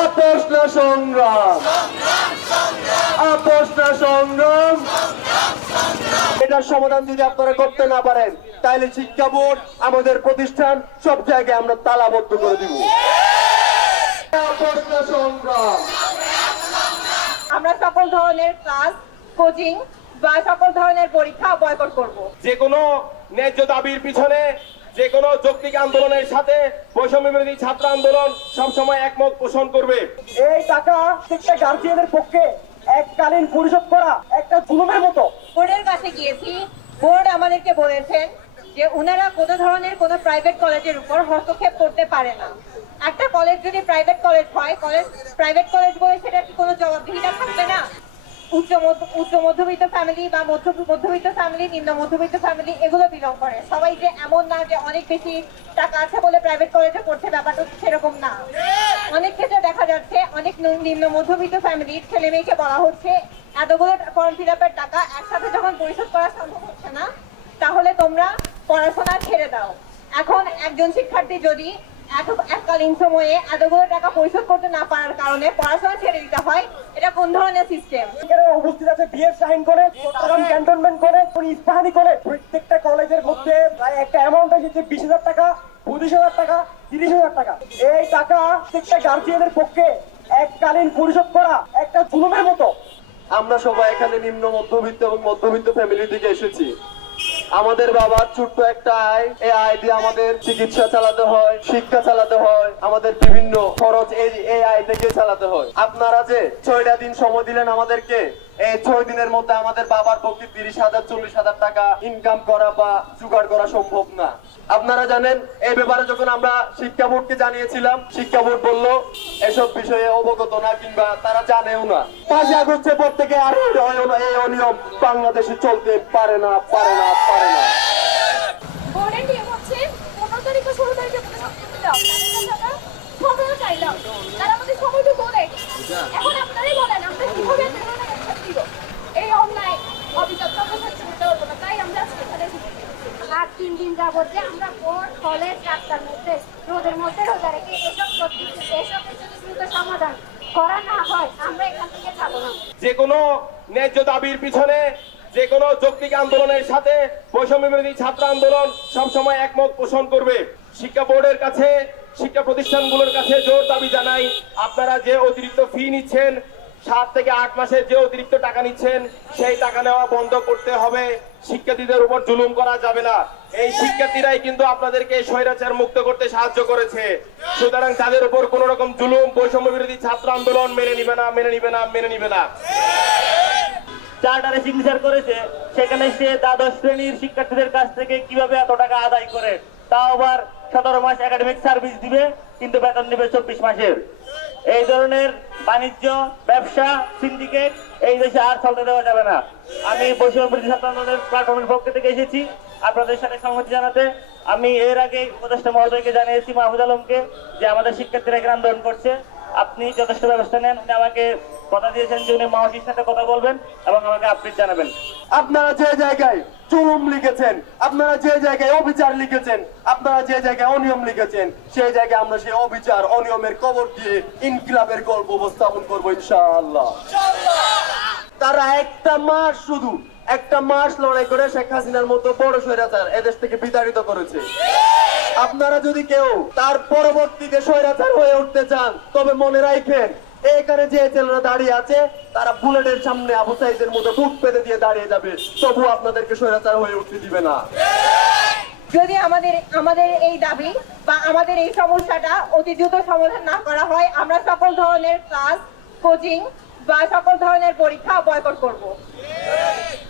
আপোষ না সংগ্রাম, আপোষ না সংগ্রাম। এটার সমাধান যদি আপনারা করতে না পারেন তাহলে শিক্ষা বোর্ড আমাদের প্রতিষ্ঠান সব জায়গায় আমরা তালাবদ্ধ করে দিব। আপোষ না সংগ্রাম। আমরা সকল ধরনের ক্লাস, কোচিং বা সকল ধরনের পরীক্ষা বয়কট করব। যে কোনো ন্যায্য দাবির পিছনে, যে কোনো যৌক্তিক আন্দোলনের সাথে বৈষম্য বিরোধী ছাত্র আন্দোলন সবসময় একমত পোষণ করবে। এই টাকা প্রত্যেকটা গার্জিয়ানের পক্ষে এককালীন পরিশোধ করা একটা জুলুমের মতো। বোর্ডের কাছে গিয়েছি, বোর্ড আমাদেরকে বলেছেন যে ওনারা কোনো ধরনের কোনো প্রাইভেট কলেজের উপর হস্তক্ষেপ করতে পারে না। একটা কলেজ যদি প্রাইভেট কলেজ হয়, প্রাইভেট কলেজ বলে সেটা কি কোনো জবাবদিহিতা থাকবে না? উচ্চ মধ্যবিত্ত ফ্যামিলি বা মধ্যবিত্ত ফ্যামিলি, নিম্ন মধ্যবিত্ত ফ্যামিলি এগুলো বিলং করে। সবাই যে এমন না যে অনেক বেশি টাকা আছে বলে প্রাইভেট কলেজে পড়ছে, ব্যাপারটা সেরকম না। অনেক ক্ষেত্রে দেখা যাচ্ছে অনেক নিম্ন মধ্যবিত্ত ফ্যামিলির ছেলে মেয়েকে বলা হচ্ছে এতগুলো ফর্ম ফিল আপের টাকা একসাথে যখন পরিশোধ করা সম্ভব হচ্ছে না, তাহলে তোমরা পড়াশোনা ছেড়ে দাও। এখন একজন শিক্ষার্থী যদি এককালীন সময়ে এতগুলো টাকা পরিশোধ করতে না পারার কারণে পড়াশোনা ছেড়ে দিতে হয়, এটা কোন ধরনের সিস্টেম? এখানে উপস্থিত আছে বিএস শাহিন করে, চট্টগ্রাম ক্যান্টনমেন্ট করে, ইস্পাহানি করে। প্রত্যেকটা কলেজের মধ্যে প্রায় একটা অ্যামাউন্ট এসেছে 20,000 টাকা, 25,000 টাকা, 30,000 টাকা। এই টাকা প্রত্যেকটা গার্জিয়ানের পক্ষে এককালীন পরিশোধ করা একটা জুলুমের মতো। আমরা সবাই এখানে নিম্ন মধ্যবিত্ত এবং মধ্যবিত্ত ফ্যামিলি থেকে এসেছি। আমাদের বাবার ছোট্ট একটা আয়, এই আয় দিয়ে আমাদের চিকিৎসা চালাতে হয়, শিক্ষা চালাতে হয়, আমাদের বিভিন্ন খরচ এই আয় থেকে চালাতে হয়। আপনারা যে 6টা দিন সময় দিলেন আমাদেরকে, এই 6 দিনের মধ্যে আমাদের বাবার পক্ষে 30,000 40,000 টাকা ইনকাম করা বা জোগাড় করা সম্ভব না। আপনারা জানেন এই ব্যাপারে যখন আমরা শিক্ষা বোর্ডকে জানিয়েছিলাম, শিক্ষা বোর্ড বলল এসব বিষয়ে অবগত না কিংবা তারা জানেও না। 5 আগস্টের পর থেকে আর এই অনিয়ম বাংলাদেশে চলতে পারে না, পারে না, পারে না। বোর্ডের নিয়ম হচ্ছে 15 তারিখ ও 16 তারিখের মধ্যে সব কিছু দাও। সময়ও চাইলাম, তারা আমাদের সময়টুকু দেয়। এখন আপনারাই বলেন আমরা কিভাবে দিব এই অন্যায় অভিযোগ আমরা সহ্য করতে পারবো না। তাই আমরা আজকে এখানে আর 3 দিন যাবত যে আমরা বোর্ড, কলেজ, রাস্তার মধ্যে রোদের মধ্যে রোজা রেখে এসব করতেছি। এসব যদি দ্রুত সমাধান করা না হয় আমরা এখান থেকে যাবো না। যে কোনো ন্যায্য দাবির পিছনে, যে কোনো যৌক্তিক আন্দোলনের সাথে বৈষম্য বিরোধী ছাত্র আন্দোলন সবসময় একমত পোষণ করবে। শিক্ষা বোর্ডের কাছে, শিক্ষা প্রতিষ্ঠানগুলোর কাছে জোর দাবি জানাই, আপনারা যে অতিরিক্ত ফি নিচ্ছেন, 7 থেকে 8 মাসের যে অতিরিক্ত টাকা নিচ্ছেন, সেই টাকা নেওয়া বন্ধ করতে হবে। শিক্ষার্থীদের উপর জুলুম করা যাবে না। এই শিক্ষার্থীরাই কিন্তু আপনাদেরকে স্বৈরাচার মুক্ত করতে সাহায্য করেছে। সুতরাং তাদের উপর কোন রকম জুলুম বৈষম্য বিরোধী ছাত্র আন্দোলন মেনে নিবে না, মেনে নিবে না, মেনে নিবে না। চার্টারে সিগনেচার করেছে, সেখানে সে দ্বাদশ শ্রেণীর শিক্ষার্থীদের কাছ থেকে কিভাবে এত টাকা আদায় করে, তাও আবার 17 মাস একাডেমিক সার্ভিস দিবে কিন্তু বেতন দিবে 24 মাসের। এই ধরনের বাণিজ্য, ব্যবসা, সিন্ডিকেট এই দেশে আর চলতে দেওয়া যাবে না। আমি বৈষম্য বিরোধী ছাত্র আন্দোলনের প্ল্যাটফর্মের পক্ষ থেকে এসেছি আপনাদের সাথে সংহতি জানাতে। আমি এর আগে উপদেষ্টা মহোদয়কে জানিয়েছি, মাহফুজ আলমকে, যে আমাদের শিক্ষার্থীরা এখানে আন্দোলন করছে, আপনি যথেষ্ট ব্যবস্থা নেন। উনি আমাকে কথা দিয়েছেন যে উনি মহাশির সাথে কথা বলবেন এবং আমাকে আপডেট জানাবেন। আপনারা যে জায়গায় জুলুম লিখেছেন, আপনারা যে জায়গায় অবিচার লিখেছেন, আপনারা যে জায়গায় অনিয়ম লিখেছেন, সেই জায়গায় আমরা সেই অবিচার অনিয়মের কবর দিয়ে ইনকিলাবের গল্প উপস্থাপন করবো ইনশাআল্লাহ। তারা একটা মাস লড়াই করে শেখ হাসিনার মতো বড় স্বৈরাচার এদেশ থেকে বিতাড়িত করেছে। আপনারা যদি কেউ তার পরবর্তীতে স্বৈরাচার হয়ে উঠতে চান, তবে মনে রাখেন এখানে যে ছেলেরা দাঁড়িয়ে আছে তারা বুলেটের সামনে আবু সাইদের মতো বুক পেতে দিয়ে দাঁড়িয়ে যাবে, তবু আপনাদেরকে স্বৈরাচার হয়ে উঠতে দিবে না। যদি আমাদের এই দাবি বা আমাদের এই সমস্যাটা অতি দ্রুত সমাধান না করা হয়, আমরা সকল ধরনের ক্লাস, কোচিং বা সকল ধরনের পরীক্ষা বয়কট করব।